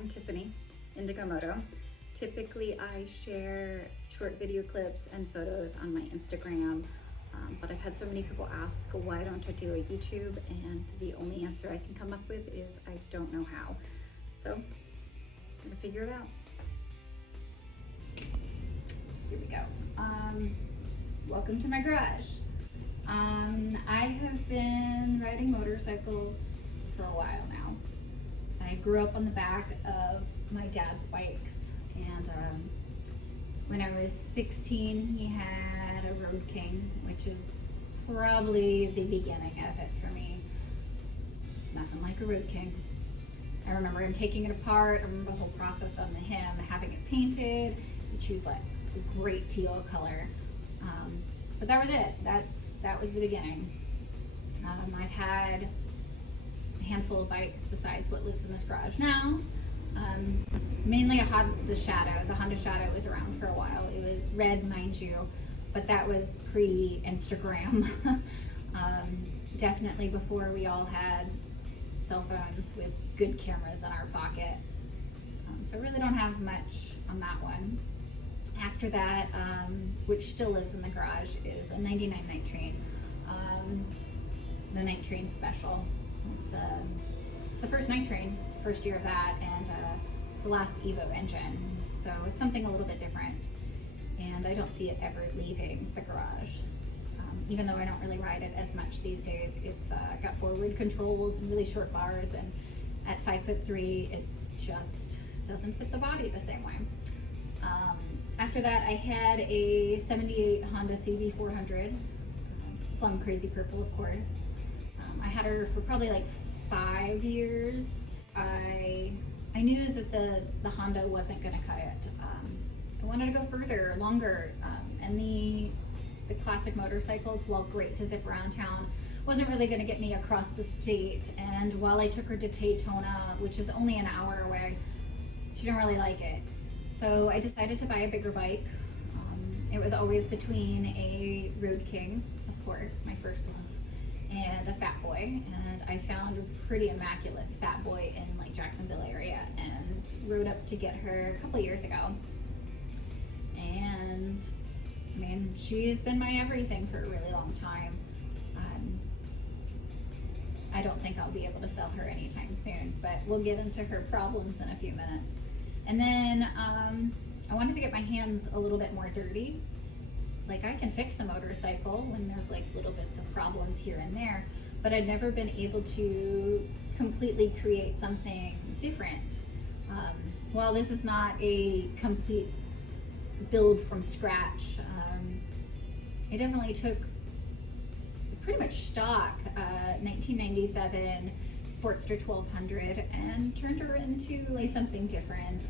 am Tiffany, indigo.moto. Typically I share short video clips and photos on my Instagram, but I've had so many people ask why don't I do a YouTube, and the only answer I can come up with is I don't know how. So I'm gonna figure it out. Here we go. Welcome to my garage. I have been riding motorcycles for a while now. I grew up on the back of my dad's bikes, and when I was 16 he had a Road King, which is probably the beginning of it for me. Just nothing like a Road King. I remember him taking it apart. I remember the whole process on him, having it painted. We choose like a great teal color, but that was it. That was the beginning. I've had a handful of bikes besides what lives in this garage now. Mainly a Honda Shadow. The Honda Shadow was around for a while. It was red, mind you, but that was pre-Instagram. Definitely before we all had cell phones with good cameras in our pockets. So I really don't have much on that one. After that, which still lives in the garage, is a 99 Night Train. The Night Train Special. It's the first Night Train, first year of that, and it's the last Evo engine. So it's something a little bit different, and I don't see it ever leaving the garage. Even though I don't really ride it as much these days, it's got forward controls and really short bars, and at 5'3", it's just doesn't fit the body the same way. After that, I had a 78 Honda CB400, plum crazy purple, of course. I had her for probably like 5 years. I knew that the Honda wasn't going to cut it. I wanted to go further, longer, and the classic motorcycles, while great to zip around town, wasn't really going to get me across the state. And while I took her to Daytona, which is only an hour away, she didn't really like it. So I decided to buy a bigger bike. It was always between a Road King, of course, my first love, and a Fat Boy. And I found a pretty immaculate Fat Boy in like Jacksonville area, and rode up to get her a couple years ago. And I mean, she's been my everything for a really long time. I don't think I'll be able to sell her anytime soon, but we'll get into her problems in a few minutes. And then I wanted to get my hands a little bit more dirty. Like, I can fix a motorcycle when there's like little bits of problems here and there, but I'd never been able to completely create something different. While this is not a complete build from scratch, I definitely took pretty much stock 1997 Sportster 1200 and turned her into like something different.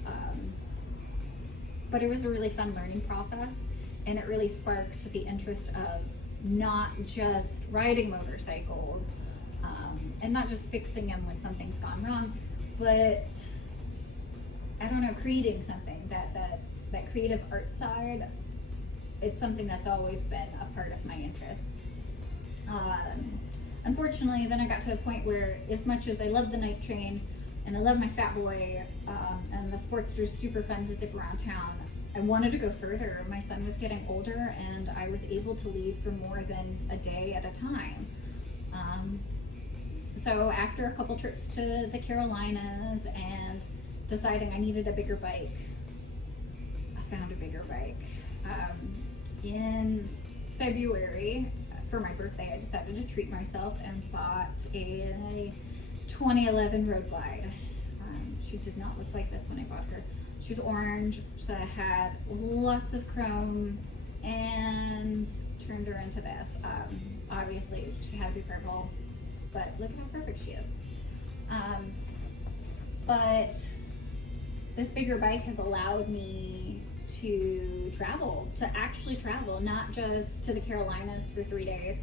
But it was a really fun learning process, and it really sparked the interest of not just riding motorcycles and not just fixing them when something's gone wrong, but I don't know, creating something. That creative art side, it's something that's always been a part of my interests. Unfortunately, then I got to a point where, as much as I love the Night Train and I love my Fat Boy, and the Sportster's super fun to zip around town, I wanted to go further. My son was getting older, and I was able to leave for more than a day at a time. So after a couple trips to the Carolinas and deciding I needed a bigger bike, I found a bigger bike. In February, for my birthday, I decided to treat myself and bought a 2011 Road Glide. She did not look like this when I bought her. She was orange, so I had lots of chrome, and turned her into this. Obviously, she had to be purple, but look at how perfect she is. But this bigger bike has allowed me to actually travel, not just to the Carolinas for 3 days,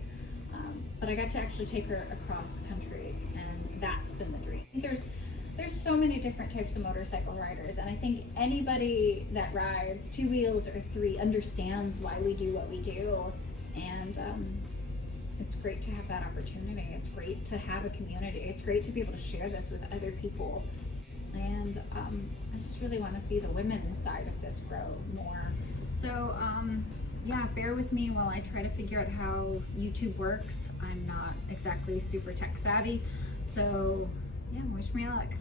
but I got to actually take her across country, and that's been the dream. There's so many different types of motorcycle riders, and I think anybody that rides 2 wheels or 3 understands why we do what we do, and it's great to have that opportunity. It's great to have a community. It's great to be able to share this with other people. And I just really want to see the women inside of this grow more. So yeah, bear with me while I try to figure out how YouTube works. I'm not exactly super tech savvy, so yeah, wish me luck.